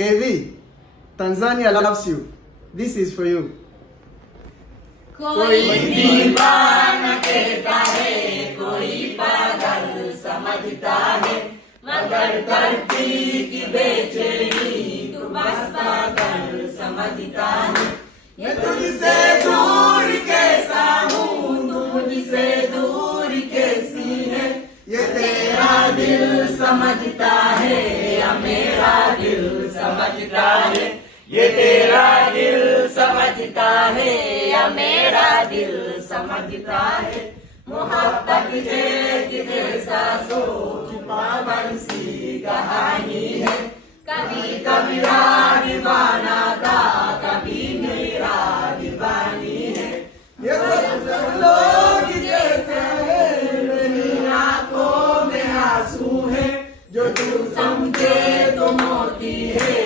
KV, Tanzania loves you. This is for you. कोई दीवाना कहता है, कोई पागल समझता है, मगर धरती की बेचैनी तू बस पागल समझता है। मैं तुझसे दूर कैसा हूँ, तू मुझसे दूर कैसी है, ये तेरा दिल समझता है या मेरा दिल समझता है, ये तेरा दिल समझता है या मेरा दिल समझता है। मोहब्बत जैसा सोच पावन सी कहानी है, कभी कबीरा दीवाना था, कभी मेरा दीवानी है। ये सब लोग जैसे है, मेरी आंखों में आंसू है, जो तू समझे तो मोती है,